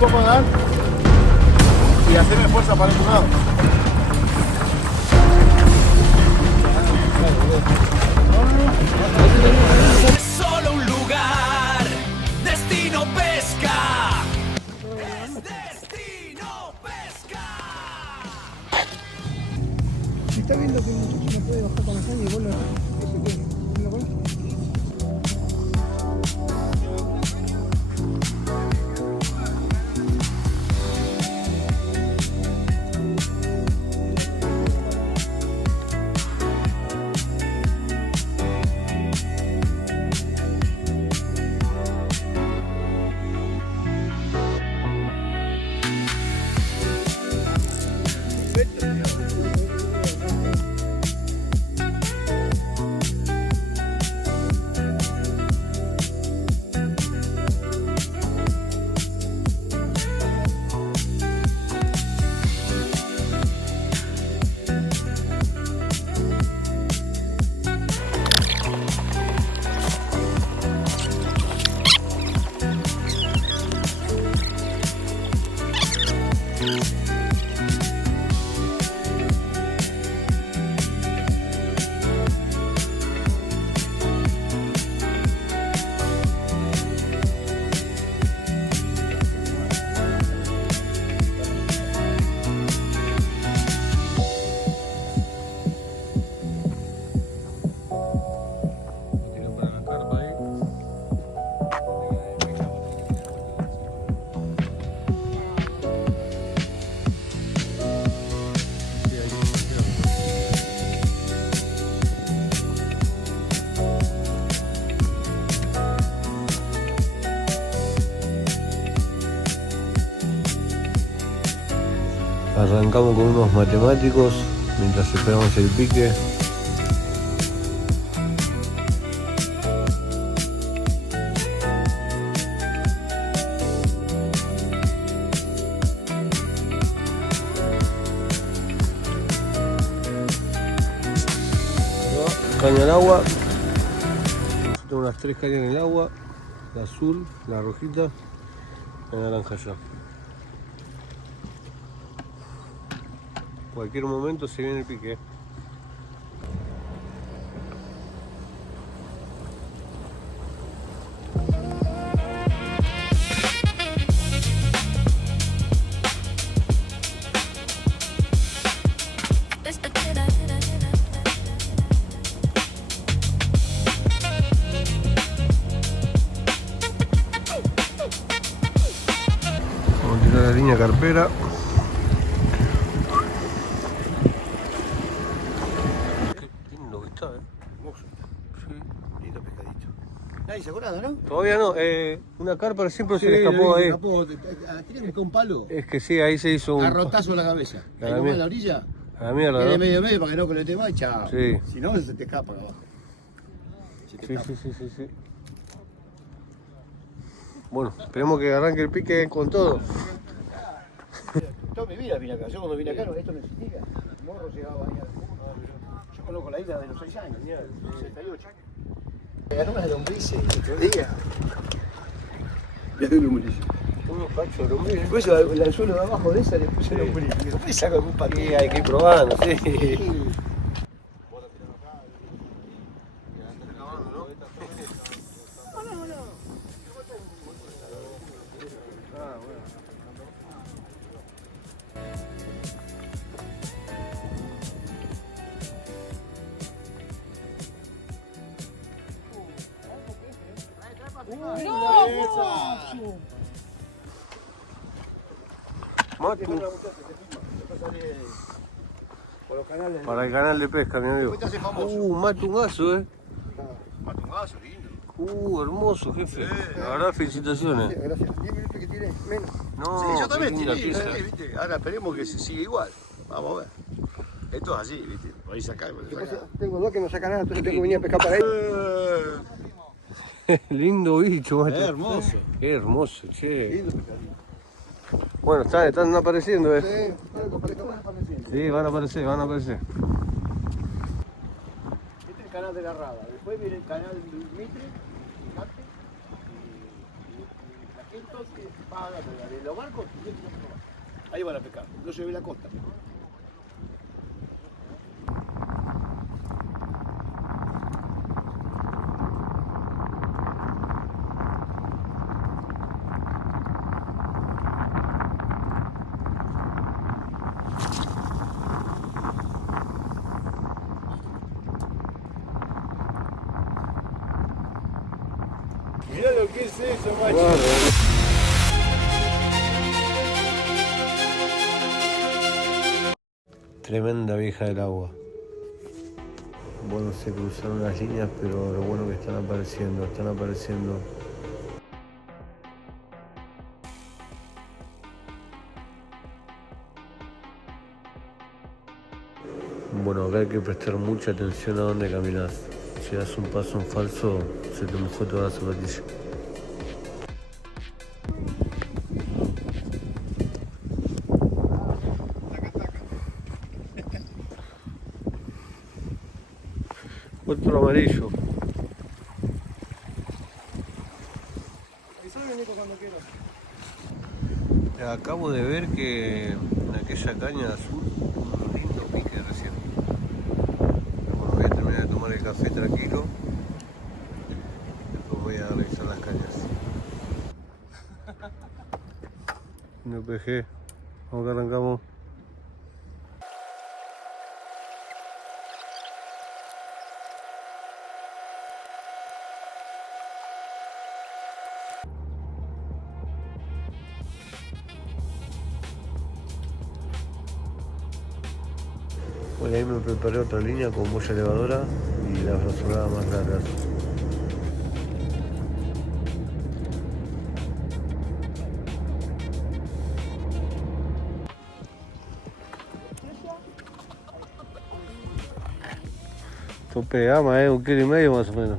poco más y hacerme fuerza para el otro lado. Es solo un lugar, Destino Pesca. Es Destino Pesca. Si está viendo que el muchacho no puede bajar con la caña y vos lo eso qué, ¿lo ves? Arrancamos con unos matemáticos mientras esperamos el pique. Caña al agua. Tengo unas 3 cañas en el agua. La azul, la rojita, la naranja ya. Cualquier momento se viene el pique. Vamos a tirar la línea carpera. Nadie se acuerda, ¿no? Todavía no, una carpa siempre se le escapó ahí. Tiene que buscar un palo. Es que sí, ahí se hizo un... Garrotazo en la cabeza. A Ahí la nomás mierda. en la orilla. A la mierda, Tiene ¿no? medio para que no colete más y chao. Sí. Si no, se te escapa acá abajo. Se te escapa. Sí. Bueno, esperemos que arranque el pique con todo. Toda mi vida vine acá. Yo cuando vine acá esto no existía. El morro llegaba ahí al fondo. Yo conozco la isla de los 6 años, mira, 68. Me ganó unas lombrices el otro día. Le doy lombrices. Unos cachos de lombriz. Por eso el anzuelo de abajo de esa le puse lombriz. Digo, ¿me saco algún paquete? Sí, hay que ir probando, sí. Matu. Para el canal de pesca, mi amigo. Matungazo, Matungazo, lindo. Hermoso, jefe. La verdad, felicitaciones. Gracias. 10 minutos que tiene menos. No, Sí, yo también qué linda tiré, pieza. ¿viste? Ahora esperemos que se siga igual. Vamos a ver. Esto es así, ¿viste? Por ahí sacar, por ahí sacar. Tengo dos que no sacan nada, entonces tengo que venir a pescar para ahí. Lindo bicho, macho. Hermoso. Qué hermoso, che. Lindo pescadito. Bueno, están apareciendo, Sí, algo parece más apareciendo. Sí, van a aparecer, van a aparecer. Este es el canal de la Rada. Después viene el canal Mitre, Cante, y la Entonces va a navegar de los barcos 10 kilómetros más. Ahí van a pescar, no se ve la costa. Mirá lo que es eso, macho. Tremenda vieja del agua. Bueno, se cruzaron las líneas, pero lo bueno que están apareciendo. Bueno, acá hay que prestar mucha atención a dónde caminas. Si das un paso en falso, se te mojó toda la zapatilla. Otro amarillo. Avísame, Nico, cuando quieras. Acabo de ver que en aquella caña azul un lindo pique recién. Pero bueno, voy a terminar de tomar el café tranquilo. Después voy a revisar las cañas. No PG. Vamos que arrancamos. Bueno, ahí me preparé otra línea con boya elevadora y las brazoladas más largas. Tope de gama, 1,5 kg más o menos.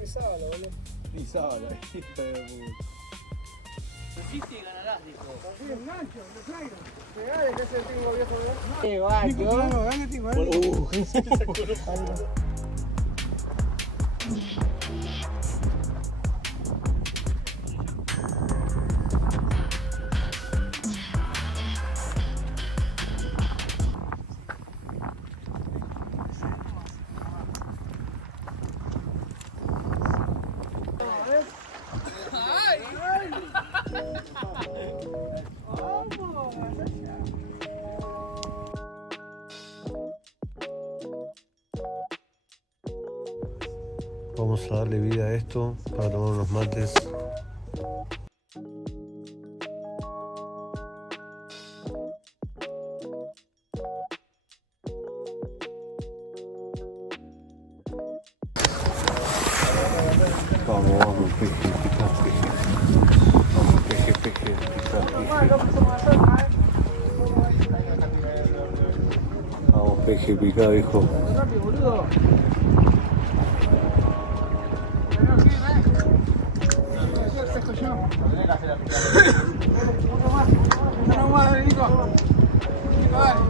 Pisala, boludo. Pisala, hija de puta. Pusiste y ganarás, dijo. Así el Nacho, lo traigo. Pegale, que es el tingo viejo, ¿verdad? ¡Qué guacho! Nico, no, dale, tingo, dale. Vamos a darle vida a esto para tomar unos mates. Vamos, peje, pica, peje. Vamos, peje, pica, vamos, peje, pica, viejo. Rápido, boludo. Uno más, Nico. Nico, dale.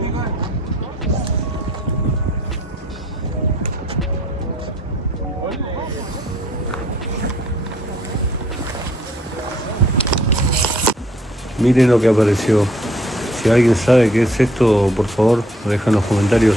Nico, dale. Miren lo que apareció. Si alguien sabe qué es esto, por favor, deja en los comentarios.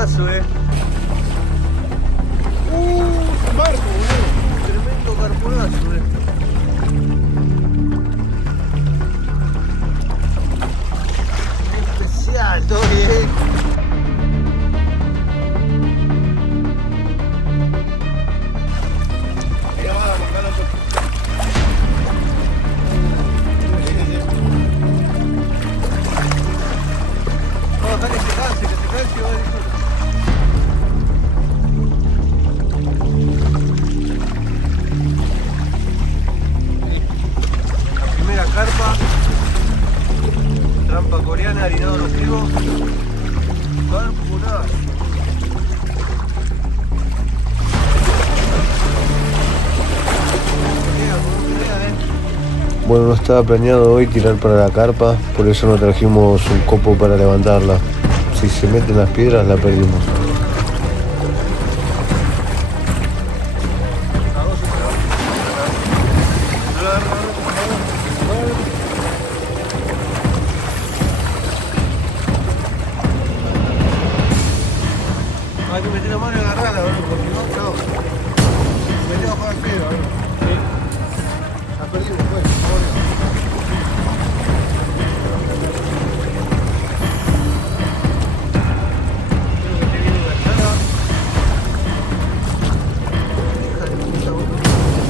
carponazo, Marco, Tremendo carponazo, Especial, todo bien. Carpa, trampa coreana, harinado rocibo, carponazo. Bueno, no estaba planeado hoy tirar para la carpa, por eso no trajimos un copo para levantarla. Si se meten las piedras la perdimos. Hay que meter la mano y agarrarla, porque no, chao. Se metió bajo el pie, La perdimos, pues,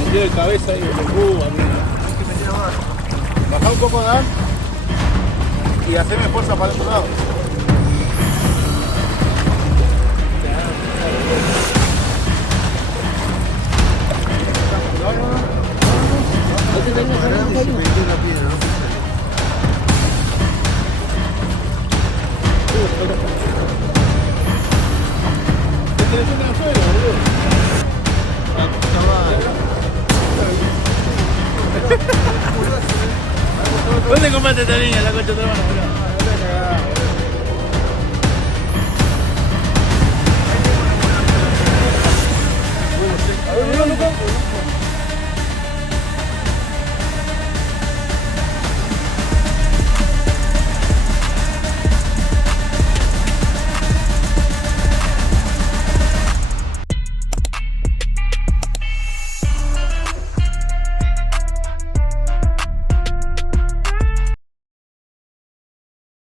metió de cabeza y de Cuba, hay que meter la mano. Baja un poco, Dan, y haceme fuerza para el otro lado. No te tengas Grande y se metió la piedra, ¿no? ¿Dónde compraste esta niña, la concha de tu hermano? A ver, Lucas.